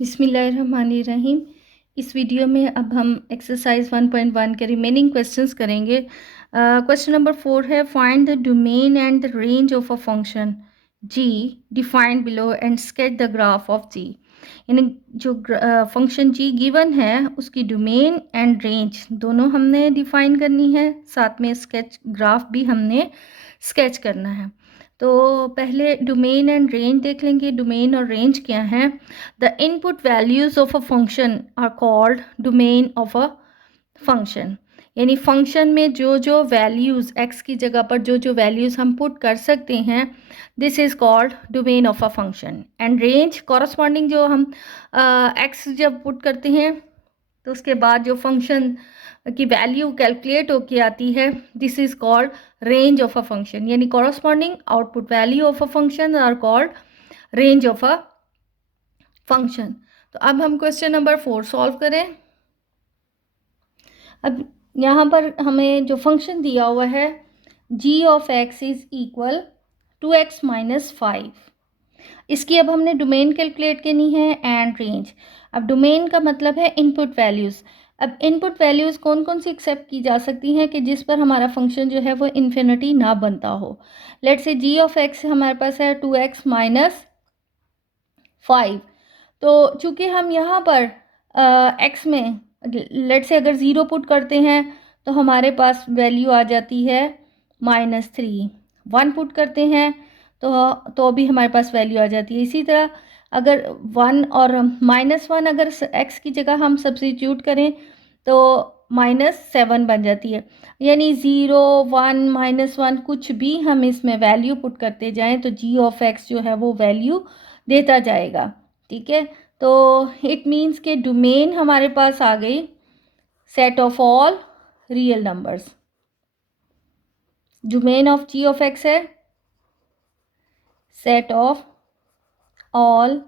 बिस्मिल्लाहिर्रहमानिर्रहीम। इस वीडियो में अब हम एक्सरसाइज 1.1 के रिमेनिंग क्वेश्चंस करेंगे। क्वेश्चन नंबर 4 है, find the domain and the range of a function G defined below and sketch the graph of G. यानी जो फंक्शन जी गिवन है उसकी डोमेन एंड रेंज दोनों हमने डिफाइन करनी है, साथ में स्केच ग्राफ भी हमने स्केच करना है। तो पहले डोमेन एंड रेंज देख लेंगे। डोमेन और रेंज क्या है? The input values of a function are called domain of a function. यानी फंक्शन में जो जो वैल्यूज़ x की जगह पर जो जो वैल्यूज़ हम पुट कर सकते हैं, this is called domain of a function. And range corresponding जो हम x जब पुट करते हैं तो उसके बाद जो फंक्शन की वैल्यू कैलकुलेट होके आती है, this is called range of a function. यानी corresponding output value of a function are called range of a function. तो अब हम क्वेश्चन नंबर 4 सॉल्व करें। अब यहाँ पर हमें जो फंक्शन दिया हुआ है G of x is equal to x minus 5। इसकी अब हमने डोमेन कैलकुलेट करनी है एंड रेंज। अब डोमेन का मतलब है इनपुट वैल्यूज़। अब इनपुट वैल्यूज़ कौन कौन सी एक्सेप्ट की जा सकती हैं कि जिस पर हमारा फंक्शन जो है वो इन्फिनिटी ना बनता हो। Let's say ji of x हमारे पास है 2x माइनस 5। तो चूंकि हम यहाँ पर एक्स में लेट्स से अगर ज़ीरो पुट करते हैं तो हमारे पास वैल्यू आ जाती है -3। 1 पुट करते हैं तो भी हमारे पास वैल्यू आ जाती है। इसी तरह अगर 1 और -1 अगर एक्स की जगह हम सब्स्टिट्यूट करें तो -7 बन जाती है। यानी 0 1 -1 कुछ भी हम इसमें वैल्यू पुट करते जाएं तो जी ऑफ एक्स जो है वो वैल्यू देता जाएगा। ठीक है, तो इट मीन्स के डोमेन हमारे पास आ गई set of all real numbers. Domain of ji of x है set of all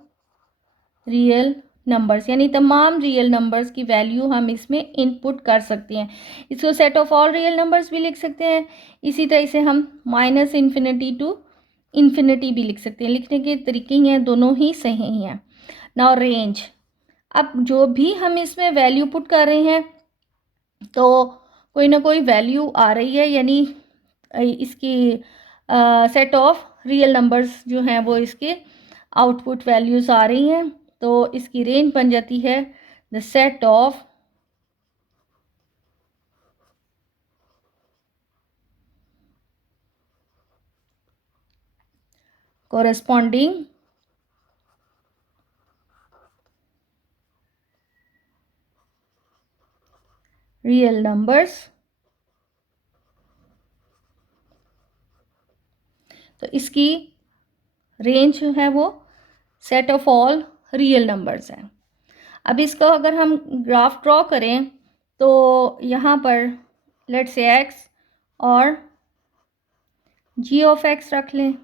real numbers, यानी तमाम रियल नंबर्स की वैल्यू हम इसमें इनपुट कर सकते हैं। इसको set of all real numbers भी लिख सकते हैं। इसी तरह से हम माइनस इन्फिनिटी टू इन्फिनिटी भी लिख सकते हैं। लिखने के तरीके हैं, दोनों ही सही हैं। Now range. अब जो भी हम इसमें वैल्यू पुट कर रहे हैं तो कोई ना कोई वैल्यू आ रही है, यानी इसकी सेट ऑफ रियल नंबर्स जो हैं वो इसके आउटपुट वैल्यूज़ आ रही हैं। तो इसकी रेंज बन जाती है the set of corresponding real numbers. तो इसकी रेंज जो है वो set of all real numbers है। अब इसका अगर हम ग्राफ ड्रॉ करें तो यहाँ पर लेट्स से एक्स और जी ऑफ एक्स रख लें।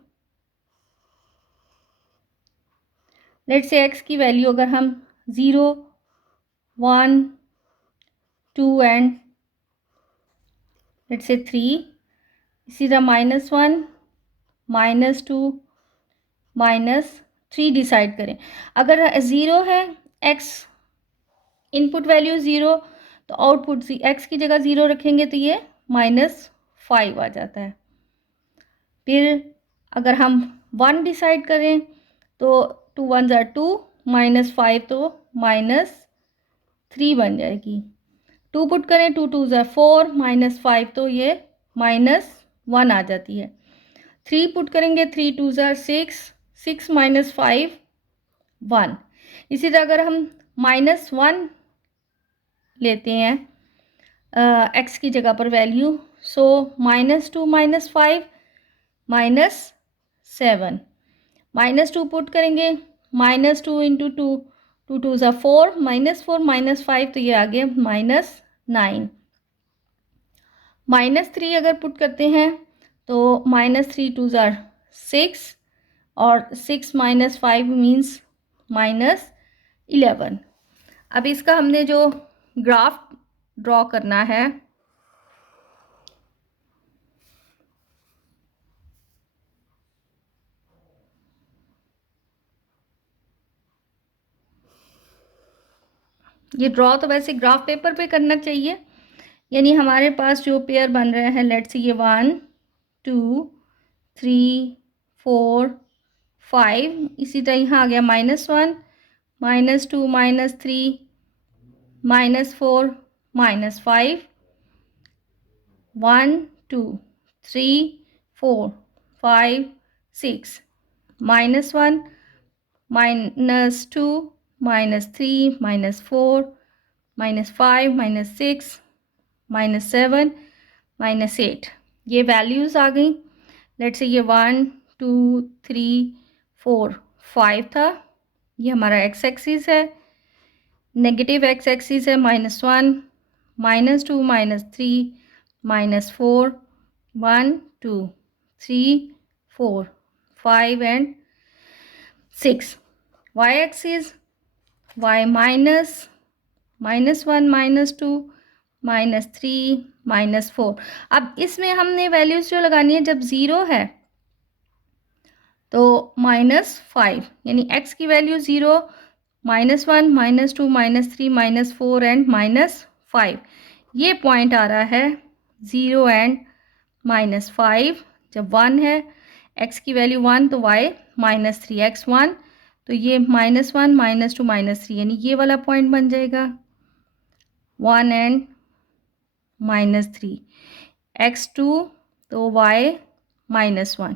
लेट्स से एक्स की वैल्यू अगर हम 0 1 2 एंड लेट्स से 3, इसी तरह -1 -2 -3 डिसाइड करें। अगर 0 है एक्स इनपुट वैल्यू 0 तो आउटपुट एक्स की जगह 0 रखेंगे तो ये -5 आ जाता है। फिर अगर हम 1 डिसाइड करें तो 2 1 ज़ा 2 -5 तो -3 बन जाएगी। 2 पुट करें 2 2 ज़ा 4 -5 तो ये -1 आ जाती है। 3 पुट करेंगे 3 2 ज़ा 6 6 -5 1। इसी तरह अगर हम -1 लेते हैं एक्स की जगह पर वैल्यू, सो -2 -5 -7। -2 पुट करेंगे -2 इंटू 2 2 2 ज़ा 4 -4 -5 तो ये आ गया -9। -3 अगर पुट करते हैं तो -3 2 ज़ा 6 और 6 -5 मीन्स -11। अब इसका हमने जो ग्राफ ड्रॉ करना है ये ड्रॉ तो वैसे ग्राफ पेपर पे करना चाहिए। यानी हमारे पास जो पेयर बन रहा है, लेट्स से ये 1 2 3 4 5, इसी तरह यहाँ आ गया -1 -2 -3 -4 -5 1 2 3 4 5 6 -1 -2 -3 -4 -5 -6 -7 -8, ये वैल्यूज़ आ गई। लेट्स से ये 1 2 3 4 5 था, ये हमारा एक्स एक्सिस है। नेगेटिव एक्स एक्सिस है -1 -2 -3 -4 1 2 3 4 5 एंड 6। Y axis y -1 -2 -3 -4। अब इसमें हमने वैल्यूज़ जो लगानी है, जब ज़ीरो है तो -5, यानी x की वैल्यू 0 -1 -2 -3 -4 एंड -5। ये पॉइंट आ रहा है 0 एंड -5। जब 1 है, x की वैल्यू 1 तो y -3x 1, तो ये -1 -2 -3, यानी ये वाला पॉइंट बन जाएगा 1 एंड -3। x2 तो y -1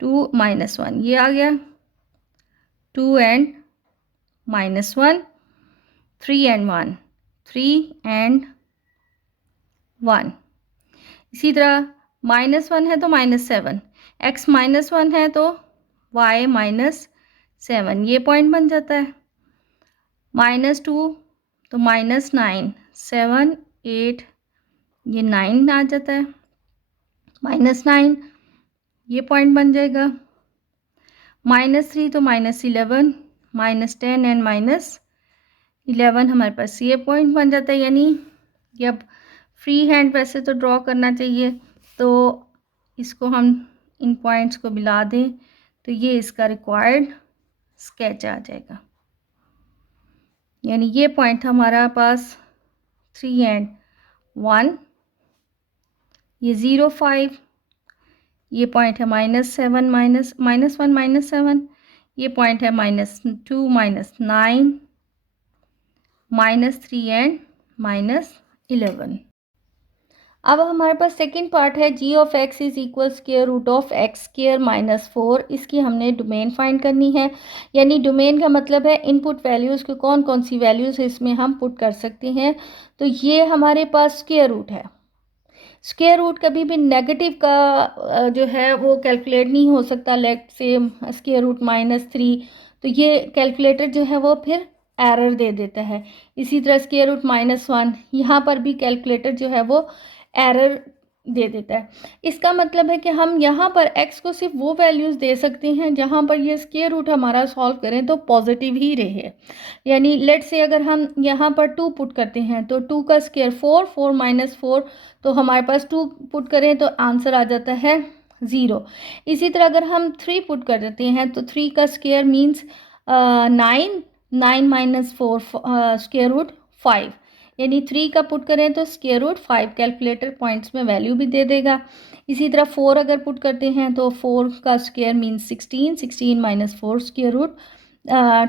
2 -1, ये आ गया 2 एंड -1 3 एंड 1 3 एंड 1। इसी तरह -1 है तो -7, x -1 है तो y -7, ये पॉइंट बन जाता है। -2 तो -9 7 8, ये 9 आ जाता है। -9, ये पॉइंट बन जाएगा। -3 तो -11 -10 एंड -11, हमारे पास ये पॉइंट बन जाता है। यानी ये अब फ्री हैंड वैसे तो ड्रॉ करना चाहिए, तो इसको हम इन पॉइंट्स को मिला दें तो ये इसका रिक्वायर्ड स्केच आ जाएगा। यानी ये पॉइंट हमारा पास 3 एंड 1, ये 0 5, ये पॉइंट है -7 -1 -7, ये पॉइंट है -2 -9 -3 एंड -11। अब हमारे पास सेकंड पार्ट है g of x is equal square root of x square -4। इसकी हमने डोमेन फाइंड करनी है। यानी डोमेन का मतलब है इनपुट वैल्यूज़ को कौन कौन सी वैल्यूज़ इसमें हम पुट कर सकते हैं। तो ये हमारे पास स्क्वायर रूट है। स्क्वायर रूट कभी भी नेगेटिव का जो है वो कैलकुलेट नहीं हो सकता। लेट से स्क्वायर रूट -3, तो ये कैलकुलेटर जो है वो फिर एरर दे देता है। इसी तरह स्क्वायर रूट -1, यहाँ पर भी कैलकुलेटर जो है वो एरर दे देता है। इसका मतलब है कि हम यहाँ पर x को सिर्फ वो वैल्यूज़ दे सकते हैं जहाँ पर ये स्क्वायर रूट हमारा सॉल्व करें तो पॉजिटिव ही रहे। यानी लेट से अगर हम यहाँ पर 2 पुट करते हैं तो 2 का स्क्वायर 4 4 -4, तो हमारे पास 2 पुट करें तो आंसर आ जाता है 0। इसी तरह अगर हम 3 पुट कर देते हैं तो 3 का स्क्वायर मीन्स 9 9 -4 स्क्वायर रूट 5, यानी 3 का पुट करें तो स्क्वायर रूट 5। कैलकुलेटर पॉइंट्स में वैल्यू भी दे देगा। इसी तरह 4 अगर पुट करते हैं तो 4 का स्क्वायर मीन्स 16 16 -4 स्क्वायर रूट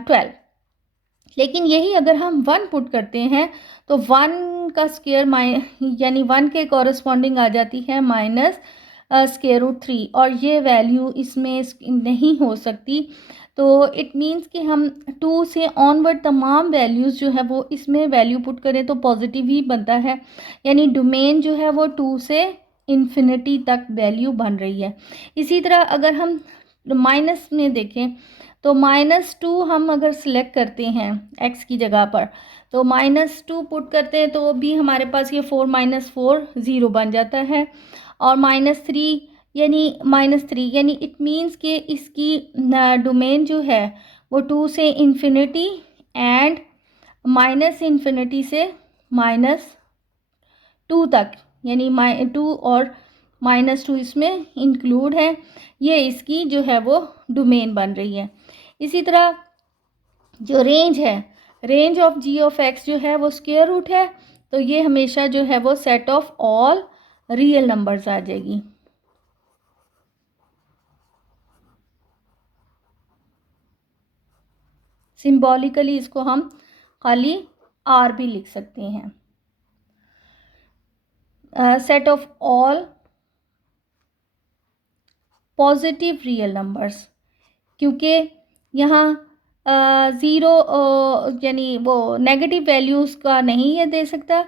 12। लेकिन यही अगर हम 1 पुट करते हैं तो 1 का स्क्वायर यानी 1 के कॉरस्पॉन्डिंग आ जाती है माइनस स्क्वायर रूट 3, और ये वैल्यू इसमें नहीं हो सकती। तो इट मीन्स कि हम 2 से ऑनवर्ड तमाम वैल्यूज़ जो है वो इसमें वैल्यू पुट करें तो पॉजिटिव ही बनता है। यानी डोमेन जो है वो 2 से इन्फिनिटी तक वैल्यू बन रही है। इसी तरह अगर हम माइनस में देखें तो -2 हम अगर सिलेक्ट करते हैं x की जगह पर, तो -2 पुट करते हैं तो भी हमारे पास ये 4 -4 0 बन जाता है। और -3 यानी इट मीन्स कि इसकी डोमेन जो है वो 2 से इन्फिनिटी एंड -इन्फिनिटी से -2 तक, यानी 2 और -2 इसमें इंक्लूड है। ये इसकी जो है वो डोमेन बन रही है। इसी तरह जो रेंज है, range of ji of x जो है वो स्क्वायर रूट है, तो ये हमेशा जो है वो set of all real numbers आ जाएगी। सिंबॉलिकली इसको हम खाली आर भी लिख सकते हैं, set of all positive real numbers, क्योंकि यहाँ ज़ीरो यानी वो नेगेटिव वैल्यूज़ का नहीं ये दे सकता,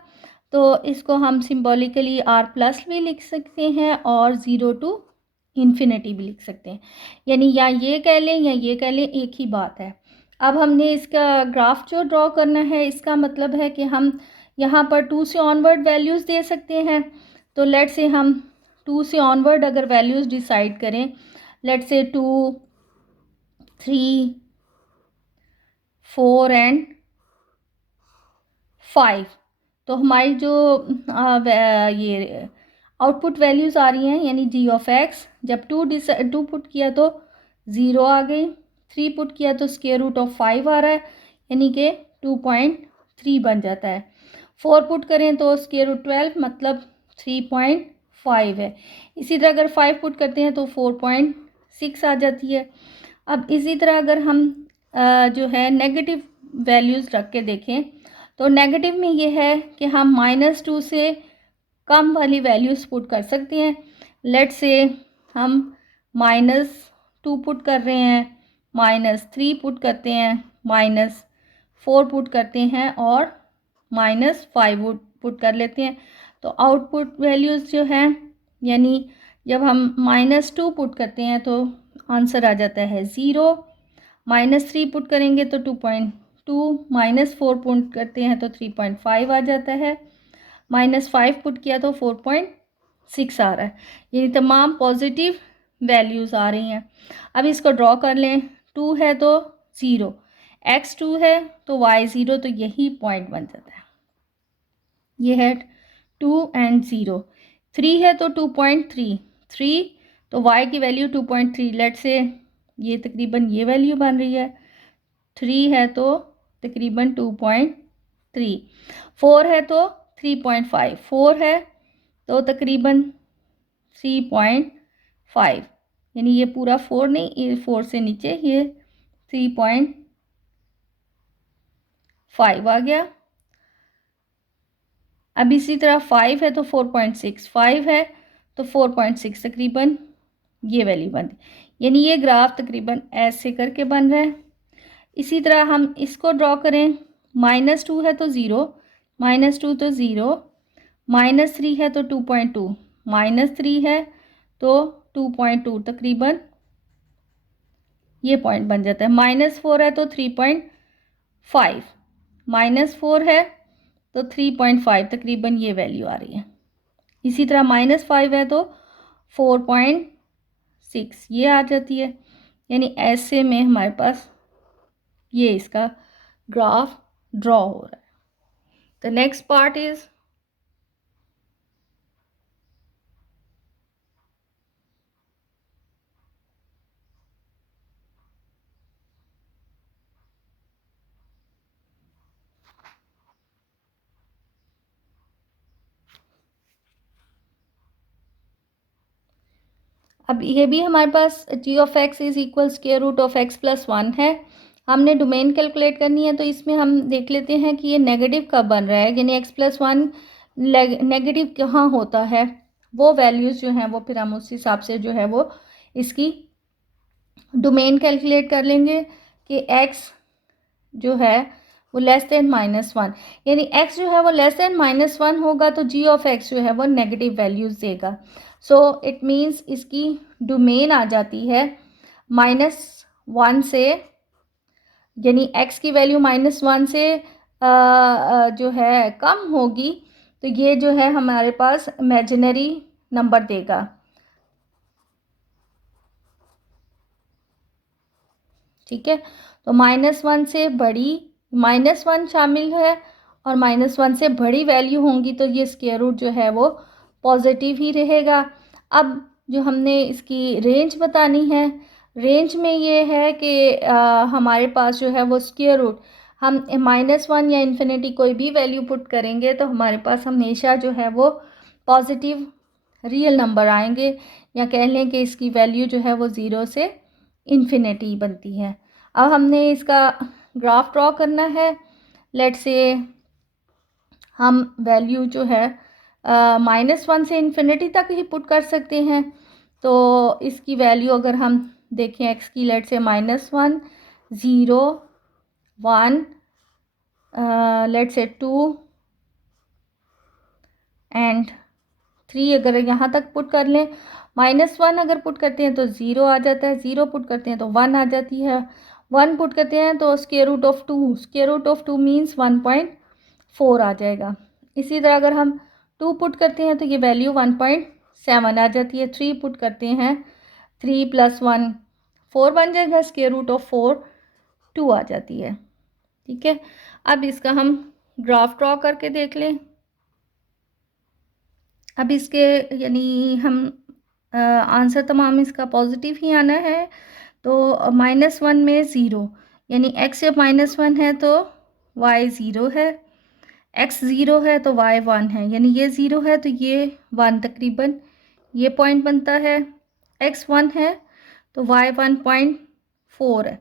तो इसको हम सिंबॉलिकली आर प्लस भी लिख सकते हैं और 0 टू इन्फिनिटी भी लिख सकते हैं, यानी या ये कह लें या ये कह लें, एक ही बात है। अब हमने इसका ग्राफ जो ड्रॉ करना है, इसका मतलब है कि हम यहाँ पर 2 से ऑनवर्ड वैल्यूज़ दे सकते हैं। तो लेट से हम 2 से ऑनवर्ड अगर वैल्यूज़ डिसाइड करें, लेट से 2, 3, 4 एंड 5, तो हमारी जो ये आउटपुट वैल्यूज़ आ रही हैं, यानी जी ऑफ एक्स, जब 2 पुट किया तो 0 आ गई, 3 पुट किया तो स्क्वायर रूट ऑफ 5 आ रहा है, यानी कि 2.3 बन जाता है। 4 पुट करें तो स्क्वायर रूट 12 मतलब 3.5 है। इसी तरह अगर 5 पुट करते हैं तो 4.6 आ जाती है। अब इसी तरह अगर हम जो है नेगेटिव वैल्यूज़ रख के देखें, तो नेगेटिव में ये है कि हम -2 से कम वाली वैल्यूज़ पुट कर सकते हैं। लेट से हम -2 पुट कर रहे हैं, -3 पुट करते हैं, -4 पुट करते हैं और -5 पुट कर लेते हैं। तो आउटपुट वैल्यूज़ जो हैं, यानी जब हम -2 पुट करते हैं तो आंसर आ जाता है 0, -3 पुट करेंगे तो 2.2, -4 पुट करते हैं तो 3.5 आ जाता है, -5 पुट किया तो 4.6 आ रहा है, यानी तमाम पॉजिटिव वैल्यूज़ आ रही हैं। अब इसको ड्रॉ कर लें, 2 है तो 0, x 2 है तो y 0, तो यही पॉइंट बन जाता है। ये है 2 एंड 0। 3 है तो 2.3, 3 तो y की वैल्यू 2.3, लेट से ये तकरीबन ये वैल्यू बन रही है। 3 है तो तकरीबन 2.3, 4 है तो 3.5, 4 है तो तकरीबन 3.5, यानी ये पूरा 4 नहीं, ये 4 से नीचे ये 3.5 आ गया। अब इसी तरह 5 है तो 4.6, 5 है तो 4.6, तकरीबन ये वैल्यू बन, यानी ये ग्राफ तकरीबन ऐसे करके बन रहा है। इसी तरह हम इसको ड्रॉ करें, -2 है तो 0, -2 तो 0, -3 है तो 2.2, -3 है तो 2.2, तकरीबन ये पॉइंट बन जाता है। -4 है तो 3.5, -4 है तो 3.5, तकरीबन ये वैल्यू आ रही है। इसी तरह -5 है तो 4.6 ये आ जाती है, यानी ऐसे में हमारे पास ये इसका ग्राफ ड्रॉ हो रहा है। द नेक्स्ट पार्ट इज अब ये भी हमारे पास G of x is equal square root of x plus 1 है। हमने डोमेन कैलकुलेट करनी है, तो इसमें हम देख लेते हैं कि ये नेगेटिव कब बन रहा है, यानी एक्स प्लस 1 नेगेटिव कहाँ होता है, वो वैल्यूज़ जो हैं वो फिर हम उस हिसाब से जो है वो इसकी डोमेन कैलकुलेट कर लेंगे कि x जो है वो लेस देन -1, यानी x जो है वो लेस देन -1 होगा तो g ऑफ x जो है वो नेगेटिव वैल्यूज़ देगा। सो इट मीन्स इसकी डोमेन आ जाती है -1 से, यानी x की वैल्यू -1 से जो है कम होगी तो ये जो है हमारे पास इमेजिनरी नंबर देगा। ठीक है, तो -1 से बड़ी, -1 शामिल है और -1 से बड़ी वैल्यू होंगी तो ये स्क्वायर रूट जो है वो पॉजिटिव ही रहेगा। अब जो हमने इसकी रेंज बतानी है, रेंज में ये है कि हमारे पास जो है वो स्क्वायर रूट हम -1 या इन्फिनिटी कोई भी वैल्यू पुट करेंगे तो हमारे पास हमेशा जो है वो पॉजिटिव रियल नंबर आएंगे, या कह लें कि इसकी वैल्यू जो है वो 0 से इन्फिनिटी बनती है। अब हमने इसका ग्राफ ड्रॉ करना है। लेट्स से हम वैल्यू जो है -1 से इन्फिनिटी तक ही पुट कर सकते हैं। तो इसकी वैल्यू अगर हम देखें एक्स की, let's say -1, 0, 1, let's say 2 and 3 अगर यहाँ तक पुट कर लें। -1 अगर पुट करते हैं तो 0 आ जाता है, 0 पुट करते हैं तो 1 आ जाती है, 1 पुट करते हैं तो square root of 2, square root of 2 means 1.4 आ जाएगा। इसी तरह अगर हम 2 पुट करते हैं तो ये वैल्यू 1.7 आ जाती है। 3 पुट करते हैं, 3 + 1 4 बन जाएगा, स्क्वायर रूट ऑफ 4 2 आ जाती है। ठीक है, अब इसका हम ग्राफ ड्रॉ करके देख लें। अब इसके यानी हम आंसर तमाम इसका पॉजिटिव ही आना है। तो -1 में 0, यानी x जब -1 है तो y 0 है, x 0 है तो y 1 है, यानी ये 0 है तो ये 1 तकरीबन ये पॉइंट बनता है। x 1 है तो y 1.4 है,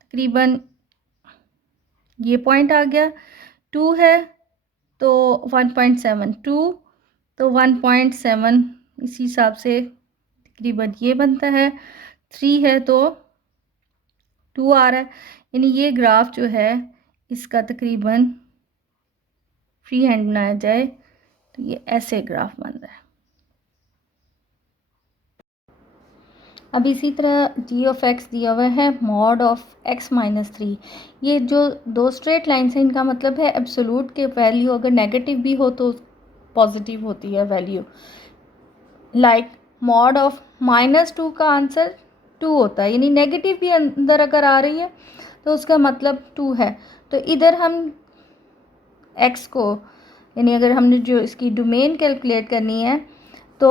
तकरीबन ये पॉइंट आ गया। 2 है तो 1.7, 2 तो 1.7 इसी हिसाब से तकरीबन ये बनता है। 3 है तो 2 आ रहा है, यानी ये ग्राफ जो है इसका तकरीबन फ्री हैंड बनाया जाए तो ये ऐसे ग्राफ बन रहा है। अब इसी तरह g ऑफ x दिया हुआ है मॉड ऑफ x - 3। ये जो दो स्ट्रेट लाइन्स हैं इनका मतलब है एब्सोलूट के वैल्यू अगर नेगेटिव भी हो तो पॉजिटिव होती है वैल्यू। लाइक मॉड ऑफ -2 का आंसर 2 होता है, यानी नेगेटिव भी अंदर अगर आ रही है तो उसका मतलब 2 है। तो इधर हम x को, यानी अगर हमने जो इसकी डोमेन कैलकुलेट करनी है तो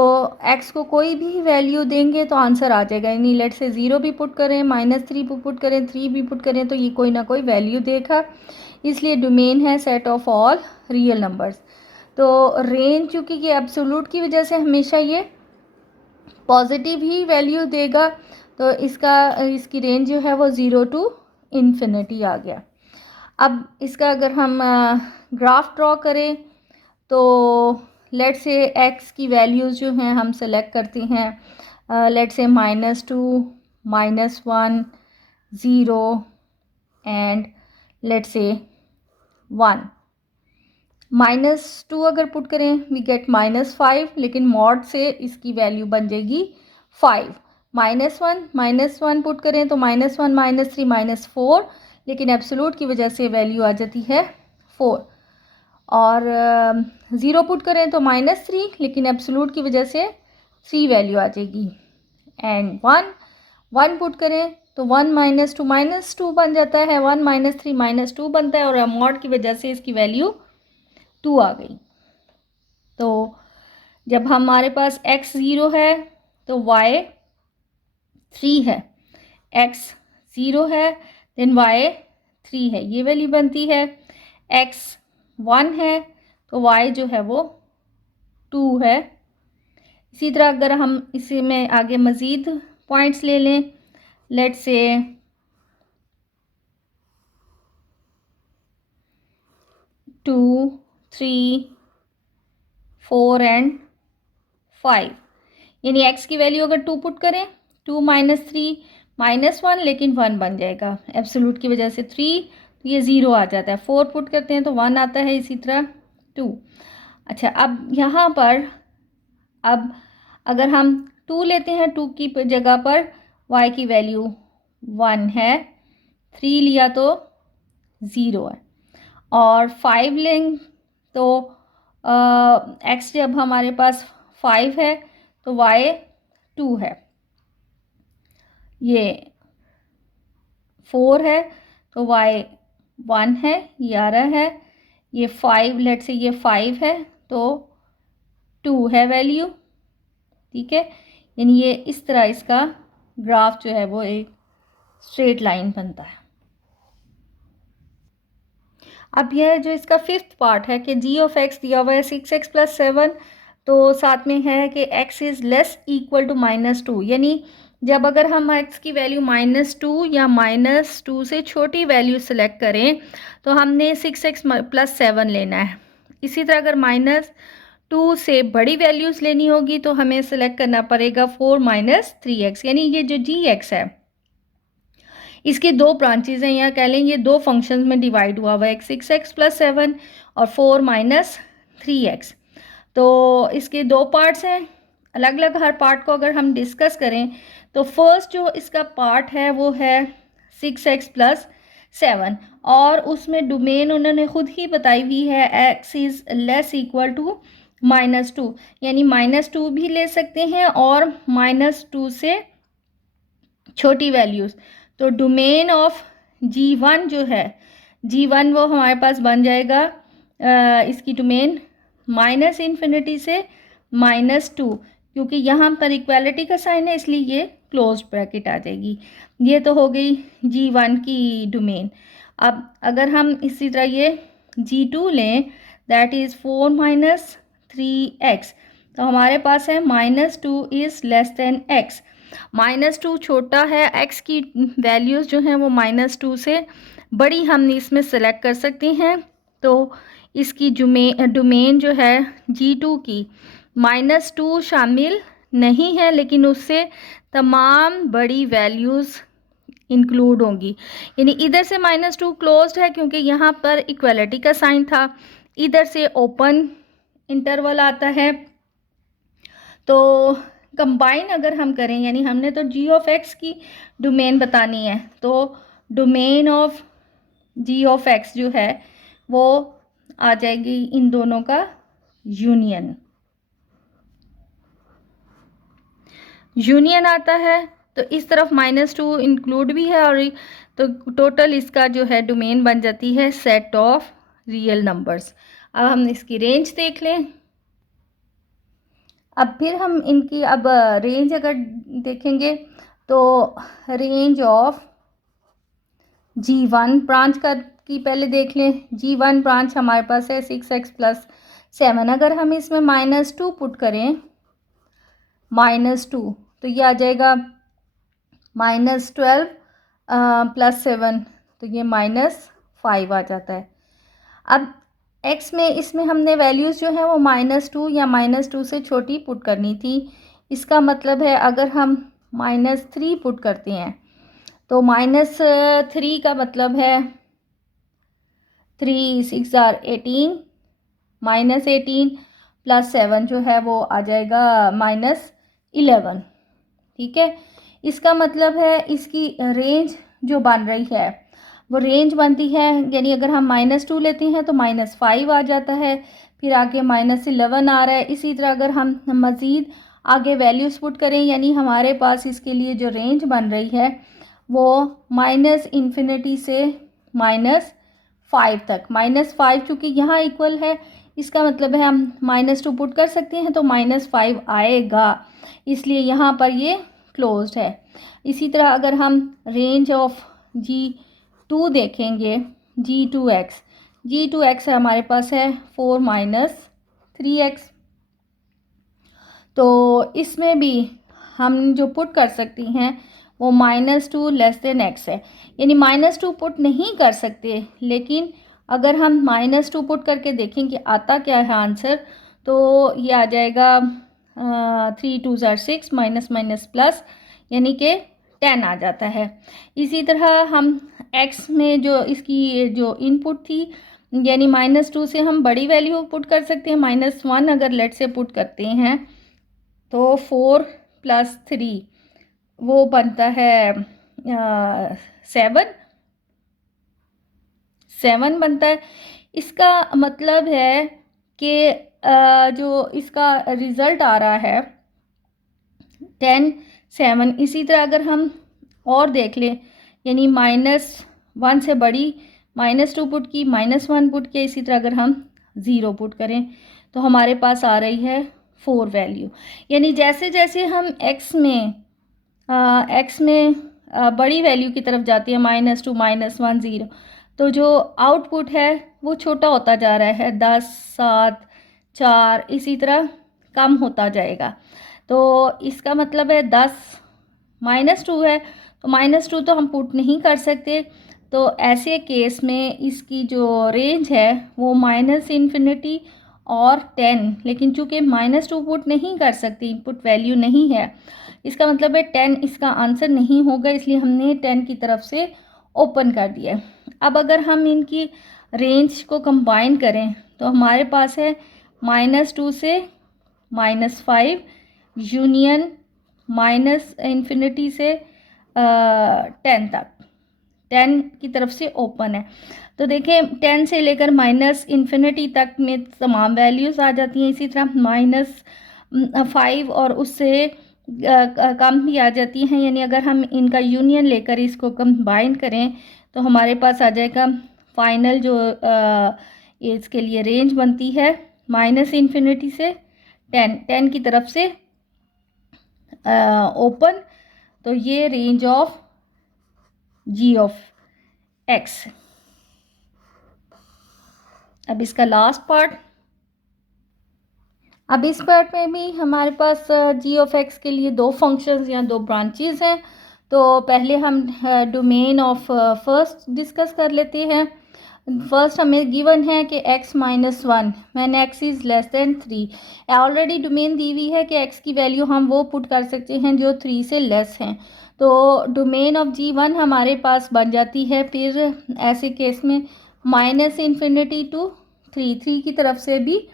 x को कोई भी वैल्यू देंगे तो आंसर आ जाएगा। यानी लेट से 0 भी पुट करें, -3 भी पुट करें, 3 भी पुट करें तो ये कोई ना कोई वैल्यू देगा। इसलिए डोमेन है set of all real numbers. तो रेंज चूँकि ये एब्सोल्यूट की वजह से हमेशा ये पॉजिटिव ही वैल्यू देगा, तो इसकी रेंज जो है वो 0 टू इन्फिनिटी आ गया। अब इसका अगर हम ग्राफ ड्रॉ करें तो लेट से x की वैल्यूज़ जो हैं हम सेलेक्ट करते हैं। लेट से -2, -1, 0 एंड लेट से 1। -2 अगर पुट करें वी गेट -5, लेकिन मॉड से इसकी वैल्यू बन जाएगी 5। -1 पुट करें तो -1, -3, -4, लेकिन एब्सोलूट की वजह से वैल्यू आ जाती है 4। और 0 पुट करें तो -3, लेकिन एब्सोलूट की वजह से 3 वैल्यू आ जाएगी। एंड 1 पुट करें तो 1 - 2 बन जाता है, 1 - 3 -2 बनता है, और मॉड की वजह से इसकी वैल्यू 2 आ गई। तो जब हमारे पास x 0 है तो y 3 है, x 0 है देन y 3 है, ये वैल्यू बनती है। x 1 है तो y जो है वो 2 है। इसी तरह अगर हम इसे में आगे मज़ीद पॉइंट्स ले लें, लेट्स से 2, 3, 4 एंड 5, यानी x की वैल्यू अगर 2 पुट करें, 2 - 3 -1, लेकिन 1 बन जाएगा एब्सोल्यूट की वजह से 3, तो ये 0 आ जाता है। 4 पुट करते हैं तो 1 आता है, इसी तरह 2। अच्छा, अब यहाँ पर अब अगर हम 2 लेते हैं, 2 की जगह पर y की वैल्यू 1 है, 3 लिया तो 0 है, और 5 लें तो x जब हमारे पास 5 है तो y 2 है, ये 4 है तो y 1 है, ये आ रहा है। ये 5, लेट से ये 5 है तो 2 है वैल्यू। ठीक है, यानी ये इस तरह इसका ग्राफ जो है वो एक स्ट्रेट लाइन बनता है। अब यह जो इसका फिफ्थ पार्ट है कि जी ऑफ एक्स दिया हुआ है 6x+7, तो साथ में है कि x is less equal to -2, यानी जब अगर हम x की वैल्यू -2 या -2 से छोटी वैल्यू सेलेक्ट करें तो हमने 6x+7 लेना है। इसी तरह अगर -2 से बड़ी वैल्यूज़ लेनी होगी तो हमें सेलेक्ट करना पड़ेगा 4 - 3x, यानी ये जो gx है इसकी दो ब्रांचेज हैं, यहाँ कह लें ये दो फंक्शंस में डिवाइड हुआ हुआ है, एक 6x+7 और 4 - 3x। तो इसके दो पार्ट्स हैं, अलग अलग हर पार्ट को अगर हम डिस्कस करें तो फर्स्ट जो इसका पार्ट है वो है 6x+7, और उसमें डोमेन उन्होंने खुद ही बताई हुई है x is less equal to -2, यानी -2 भी ले सकते हैं और -2 से छोटी वैल्यूज़। तो डोमेन ऑफ G1 जो है, G1 वो हमारे पास बन जाएगा इसकी डोमेन -∞ से -2, क्योंकि यहाँ पर इक्वालिटी का साइन है इसलिए ये क्लोज्ड ब्रैकेट आ जाएगी। ये तो हो गई G1 की डोमेन। अब अगर हम इसी तरह ये G2 लें, दैट इज़ 4 - 3x, तो हमारे पास है -2 इज़ लेस देन x। -2 छोटा है, x की वैल्यूज़ जो हैं वो -2 से बड़ी हम इसमें सेलेक्ट कर सकते हैं। तो इसकी डोमेन जो है G2 की -2 शामिल नहीं है, लेकिन उससे तमाम बड़ी वैल्यूज़ इंक्लूड होंगी, यानी इधर से -2 क्लोज्ड है क्योंकि यहाँ पर इक्वलिटी का साइन था, इधर से ओपन इंटरवल आता है। तो कंबाइन अगर हम करें, यानी हमने तो जी ऑफ एक्स की डोमेन बतानी है, तो domain of ji of x जो है वो आ जाएगी इन दोनों का यूनियन आता है। तो इस तरफ -2 इंक्लूड भी है, और तो टोटल इसका जो है डोमेन बन जाती है सेट ऑफ रियल नंबर्स। अब हम इसकी रेंज देख लें। अब फिर हम इनकी अब रेंज अगर देखेंगे तो रेंज ऑफ G1 ब्रांच का की पहले देख लें। G1 ब्रांच हमारे पास है 6x+7, अगर हम इसमें -2 पुट करें, -2, तो ये आ जाएगा -12 +7, तो ये -5 आ जाता है। अब x में इसमें हमने वैल्यूज़ जो है वो -2 या -2 से छोटी पुट करनी थी। इसका मतलब है अगर हम -3 पुट करते हैं तो -3 का मतलब है 3 6 18, -18 +7 जो है वो आ जाएगा -11। ठीक है, इसका मतलब है इसकी रेंज जो बन रही है वो रेंज बनती है, यानी अगर हम -2 लेते हैं तो -5 आ जाता है, फिर आगे -11 आ रहा है। इसी तरह अगर हम मज़ीद आगे वैल्यूज़ पुट करें, यानी हमारे पास इसके लिए जो रेंज बन रही है वो -∞ से -5 तक। -5 चूँकि यहाँ इक्वल है, इसका मतलब है हम -2 पुट कर सकते हैं तो -5 आएगा, इसलिए यहाँ पर ये क्लोज्ड है। इसी तरह अगर हम रेंज ऑफ G2 देखेंगे, G2x है हमारे पास है 4 - 3x, तो इसमें भी हम जो पुट कर सकती हैं वो -2 लेस देन x है, यानी -2 पुट नहीं कर सकते, लेकिन अगर हम -2 पुट करके देखें कि आता क्या है आंसर, तो ये आ जाएगा 3 2 6 माइनस प्लस, यानी कि 10 आ जाता है। इसी तरह हम x में जो इसकी जो इनपुट थी, यानी -2 से हम बड़ी वैल्यू पुट कर सकते हैं, -1 अगर लेट से पुट करते हैं तो 4 + 3 वो बनता है 7 बनता है। इसका मतलब है कि जो इसका रिज़ल्ट आ रहा है 10 7। इसी तरह अगर हम और देख लें, यानी -1 से बड़ी -2 पुट की, -1 पुट किया, इसी तरह अगर हम 0 पुट करें तो हमारे पास आ रही है 4 वैल्यू। यानी जैसे जैसे हम x में बड़ी वैल्यू की तरफ जाती है, -2 -1 0, तो जो आउटपुट है वो छोटा होता जा रहा है, 10, 7, 4 इसी तरह कम होता जाएगा। तो इसका मतलब है 10 -2 है, तो -2 तो हम पुट नहीं कर सकते। तो ऐसे केस में इसकी जो रेंज है वो -∞ और 10, लेकिन चूँकि -2 पुट नहीं कर सकते, इनपुट वैल्यू नहीं है, इसका मतलब है 10 इसका आंसर नहीं होगा, इसलिए हमने 10 की तरफ से ओपन कर दिया। अब अगर हम इनकी रेंज को कंबाइन करें तो हमारे पास है -2 से -5 यूनियन -∞ से 10 तक, 10 की तरफ से ओपन है। तो देखिए 10 से लेकर -∞ तक में तमाम वैल्यूज़ आ जाती हैं। इसी तरह -5 और उससे कम भी आ जाती हैं, यानी अगर हम इनका यूनियन लेकर इसको कंबाइन करें तो हमारे पास आ जाएगा फाइनल जो इसके लिए रेंज बनती है -∞ से 10 की तरफ से ओपन। तो ये range of g of x। अब इसका लास्ट पार्ट, अब इस पार्ट में भी हमारे पास g ऑफ x के लिए दो फंक्शंस या दो ब्रांचेस हैं। तो पहले हम डोमेन ऑफ फर्स्ट डिस्कस कर लेते हैं। फर्स्ट हमें गिवन है कि x -1 when x is less than 3। Already domain दी हुई है कि x की वैल्यू हम वो पुट कर सकते हैं जो 3 से लेस हैं। तो डोमेन ऑफ g1 हमारे पास बन जाती है फिर ऐसे केस में -∞ टू 3 की तरफ से भी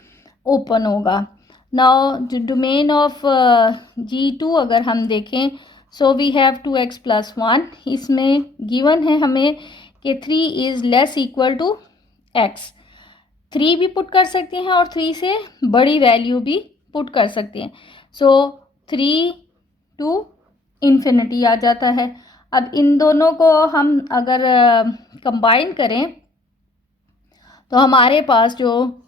ओपन होगा। नाउ जो डोमेन ऑफ g2 अगर हम देखें, सो वी हैव 2x + 1। इसमें गिवन है हमें कि 3 is less equal to x। 3 भी पुट कर सकते हैं और 3 से बड़ी वैल्यू भी पुट कर सकते हैं। सो 3 टू इन्फिनिटी आ जाता है। अब इन दोनों को हम अगर कंबाइन करें तो हमारे पास जो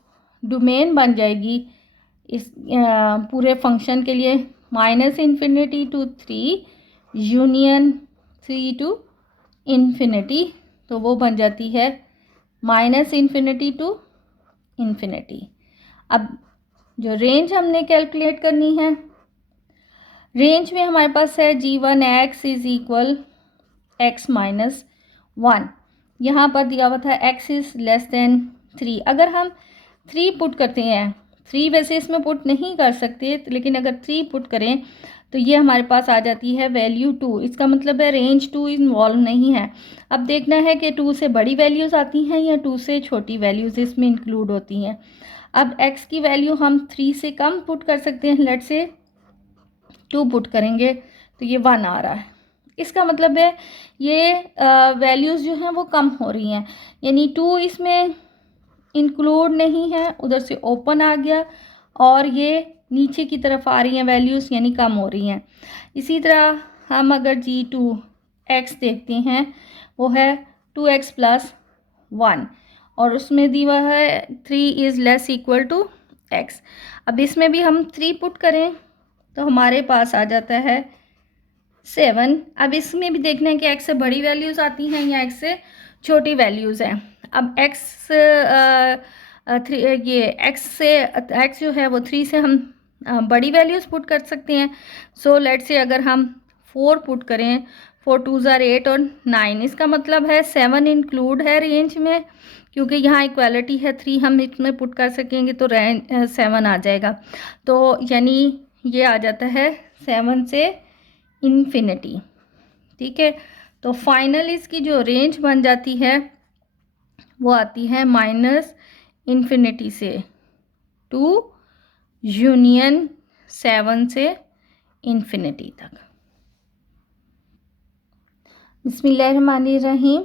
डोमेन बन जाएगी इस पूरे फंक्शन के लिए -∞ टू 3 यूनियन 3 टू इन्फिनिटी, तो वो बन जाती है -∞ टू इन्फिनिटी। अब जो रेंज हमने कैलकुलेट करनी है, रेंज में हमारे पास है g1x इज़ इक्वल x -1। यहाँ पर दिया हुआ था x इज़ लेस देन 3। अगर हम 3 पुट करते हैं, 3 वैसे इसमें पुट नहीं कर सकते, लेकिन अगर 3 पुट करें तो ये हमारे पास आ जाती है वैल्यू 2। इसका मतलब है रेंज 2 इन्वॉल्व नहीं है। अब देखना है कि 2 से बड़ी वैल्यूज़ आती हैं या 2 से छोटी वैल्यूज़ इसमें इंक्लूड होती हैं। अब x की वैल्यू हम 3 से कम पुट कर सकते हैं, लेट से 2 पुट करेंगे तो ये 1 आ रहा है। इसका मतलब है ये वैल्यूज़ जो हैं वो कम हो रही हैं, यानी 2 इसमें इंक्लूड नहीं है, उधर से ओपन आ गया और ये नीचे की तरफ आ रही हैं वैल्यूज़, यानी कम हो रही हैं। इसी तरह हम अगर g2x देखते हैं, वो है 2x + 1 और उसमें दी हुआ है 3 is less equal to x। अब इसमें भी हम 3 पुट करें तो हमारे पास आ जाता है 7। अब इसमें भी देखना है कि x से बड़ी वैल्यूज़ आती हैं या x से छोटी वैल्यूज़ हैं। अब x जो है वो 3 से हम बड़ी वैल्यूज़ पुट कर सकते हैं। सो लेट से अगर हम 4 पुट करें, 4 2 ज़ार 8 और 9, इसका मतलब है 7 इंक्लूड है रेंज में, क्योंकि यहाँ इक्वालिटी है 3 हम इसमें पुट कर सकेंगे तो रेंज 7 आ जाएगा। तो यानी ये आ जाता है 7 से इन्फिनिटी। ठीक है, तो फाइनल इसकी जो रेंज बन जाती है वो आती है -∞ से 2 यूनियन 7 से इन्फिनिटी तक। बिस्मिल्लाहिर्रहमानिर्रहीम।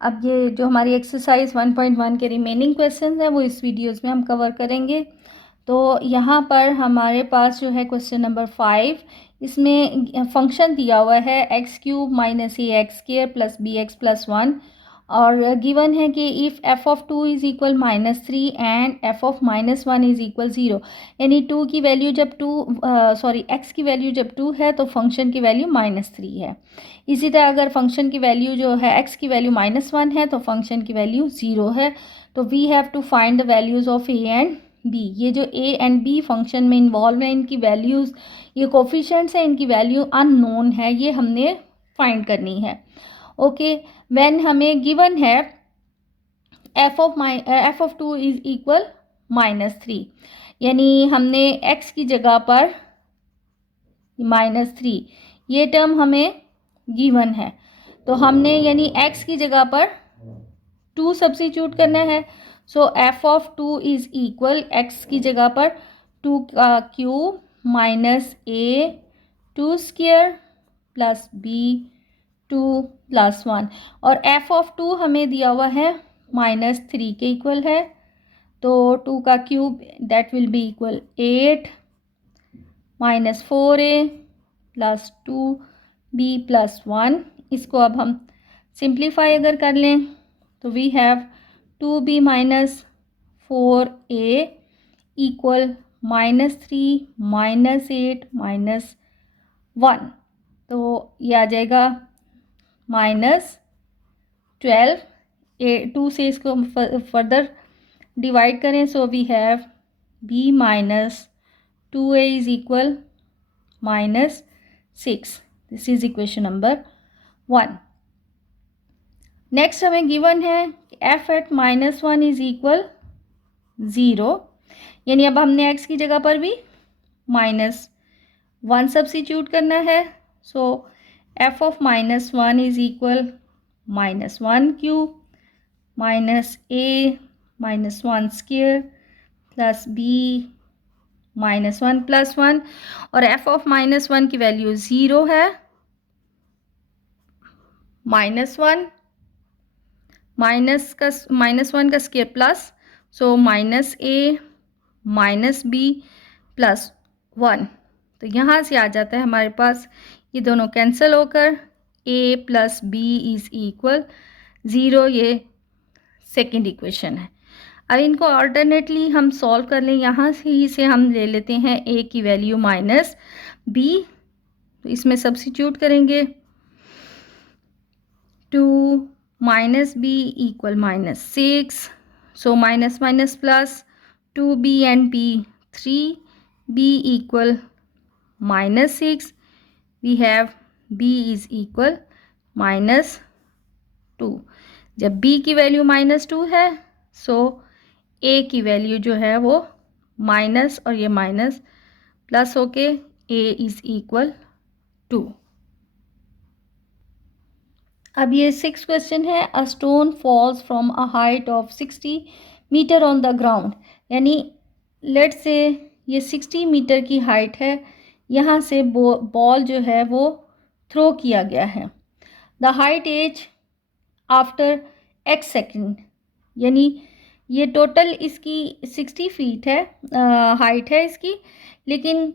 अब ये जो हमारी एक्सरसाइज 1.1 के रिमेनिंग क्वेश्चन हैं वो इस वीडियोज़ में हम कवर करेंगे। तो यहाँ पर हमारे पास जो है क्वेश्चन नंबर 5, इसमें फंक्शन दिया हुआ है x³ - ax² + bx + 1 और गिवन है कि if F of 2 is equal -3 and F of -1 is equal 0, यानी 2 की वैल्यू जब एक्स की वैल्यू जब 2 है तो फंक्शन की वैल्यू -3 है। इसी तरह अगर फंक्शन की वैल्यू जो है एक्स की वैल्यू -1 है तो फंक्शन की वैल्यू 0 है। तो we have to find the values of a and b. ये जो ए एंड बी फंक्शन में इन्वॉल्व है, इनकी वैल्यूज़, ये कोफिशिएंट्स हैं, इनकी वैल्यू अननोन है, ये हमने फाइंड करनी है। ओके, व्हेन हमें गिवन है एफ ऑफ 2 इज इक्वल -3, यानी हमने x की जगह पर -3 ये टर्म हमें गिवन है, तो हमने यानी x की जगह पर 2 सब्स्टिट्यूट करना है। So f of 2 is equal x की जगह पर 2 का cube minus a 2 square plus b 2 plus 1, और एफ ऑफ 2 हमें दिया हुआ है -3 के इक्वल है, तो 2 का cube that will be equal 8 minus 4a plus 2b plus 1। इसको अब हम सिंप्लीफाई अगर कर लें तो we have 2b minus 4a equal -3 -8 -1, तो ये आ जाएगा -12। 2 से इसको फर्दर डिवाइड करें, so we have b minus 2a is equal -6। This is equation number 1। Next हमें गिवन है f एट -1 इज इक्वल 0, यानी अब हमने x की जगह पर भी -1 सब्स्टिट्यूट करना है। सो f of -1 is equal -1 cube minus a -1 square plus b -1 plus 1, और f ऑफ -1 की वैल्यू 0 है, -1 -1 का square plus, so -a -b plus 1, तो यहाँ से आ जाता है हमारे पास ये दोनों कैंसिल होकर a plus b is equal 0। ये सेकेंड इक्वेशन है। अब इनको ऑल्टरनेटली हम सॉल्व कर लें, यहाँ से ही से हम ले लेते हैं a की वैल्यू -b, तो इसमें सब्स्टिट्यूट करेंगे 2 -b equal -6, so minus minus plus 2b and b 3b equal -6, we have b is equal -2। जब b की वैल्यू -2 है, सो a की वैल्यू जो है वो माइनस और ये माइनस प्लस होके a इज इक्वल 2। अब ये 6 क्वेश्चन है। A stone falls from a height of 60 metre on the ground, यानी लेट से ये 60 मीटर की हाइट है, यहाँ से बॉल जो है वो थ्रो किया गया है। The height h after x second, यानी ये टोटल इसकी 60 फीट है, हाइट है इसकी, लेकिन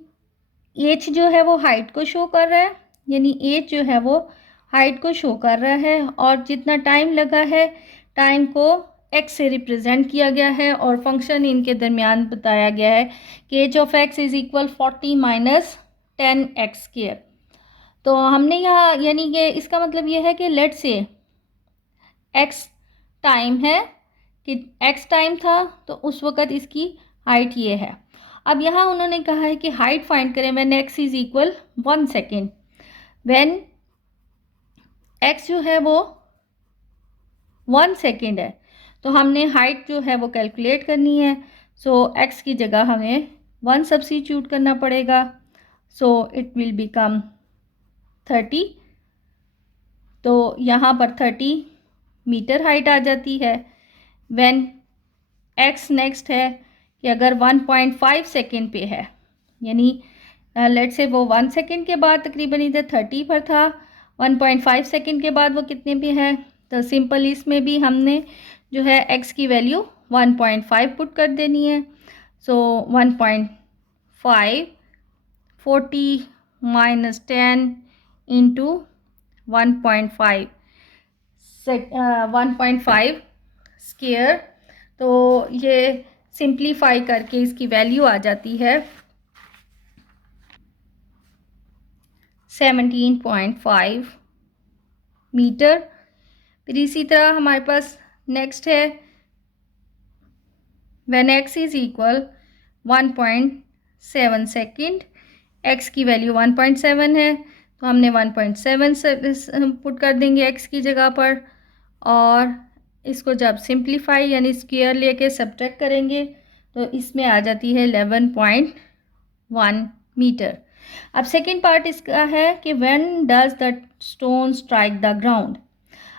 एज जो है वो हाइट को शो कर रहा है, यानी एज जो है वो हाइट को शो कर रहा है, और जितना टाइम लगा है टाइम को x से रिप्रेजेंट किया गया है, और फंक्शन इनके दरमियान बताया गया है कि h of x is equal 40 minus 10x square. तो हमने यहाँ यानी कि इसका मतलब ये है कि लेट से x टाइम है कि x टाइम था, तो उस वक़्त इसकी हाइट ये है। अब यहाँ उन्होंने कहा है कि हाइट फाइंड करें when x is equal 1 second. When x जो है वो 1 सेकेंड है, तो हमने हाइट जो है वो कैलकुलेट करनी है। सो x की जगह हमें 1 सब्स्टिट्यूट करना पड़ेगा, सो इट विल बिकम 30। तो यहाँ पर 30 मीटर हाइट आ जाती है। व्हेन x नेक्स्ट है कि अगर 1.5 सेकेंड पे है, यानी लेट से वो 1 सेकेंड के बाद तकरीबन इधर 30 पर था, 1.5 सेकेंड के बाद वो कितने पे है, तो सिंपल इसमें भी हमने जो है x की वैल्यू 1.5 पुट कर देनी है। सो 1.5 40 माइनस 10 इंटू 1.5 1.5 स्क्वायर। तो ये सिंप्लीफाई करके इसकी वैल्यू आ जाती है 17.5 मीटर। फिर इसी तरह हमारे पास नेक्स्ट है when x is equal 1.7 second. x की वैल्यू 1.7 है तो हमने 1.7 पुट कर देंगे x की जगह पर, और इसको जब सिंप्लीफाई यानी स्क्वायर लेके सब्ट्रैक्ट करेंगे तो इसमें आ जाती है 11.1 मीटर। अब सेकेंड पार्ट इसका है कि when does the stone strike the ground.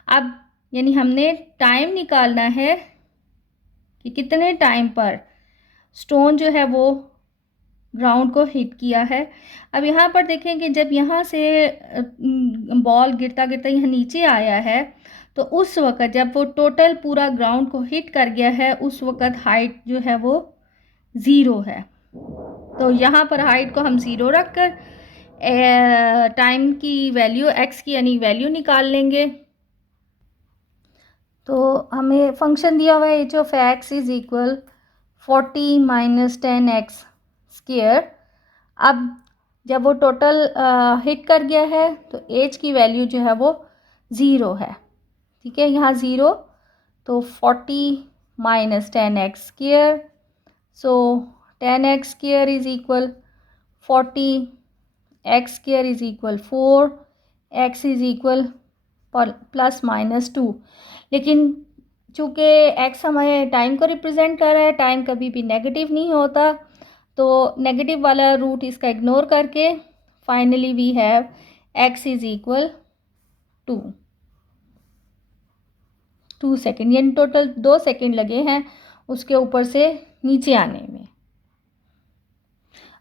अब यानी हमने टाइम निकालना है कि कितने टाइम पर स्टोन जो है वो ग्राउंड को हिट किया है। अब यहाँ पर देखें कि जब यहाँ से बॉल गिरता गिरता यहाँ नीचे आया है तो उस वक़्त जब वो टोटल पूरा ग्राउंड को हिट कर गया है उस वक़्त हाइट जो है वो 0 है। तो यहाँ पर हाइट को हम 0 रख कर टाइम की वैल्यू x की यानी वैल्यू निकाल लेंगे। तो हमें फंक्शन दिया हुआ है h(x) is equal 40 minus 10x square. अब जब वो टोटल हिट कर गया है तो h की वैल्यू जो है वो 0 है। ठीक है, यहाँ 0 तो 40 minus 10x square, so 10x square is equal 40, x square is equal 4, x is equal plus minus 2। लेकिन चूँकि x हमारे टाइम को रिप्रेजेंट कर रहा है, टाइम कभी भी नेगेटिव नहीं होता, तो नेगेटिव वाला रूट इसका इग्नोर करके finally we have x is equal 2 second, यानी टोटल 2 सेकेंड लगे हैं उसके ऊपर से नीचे आने में।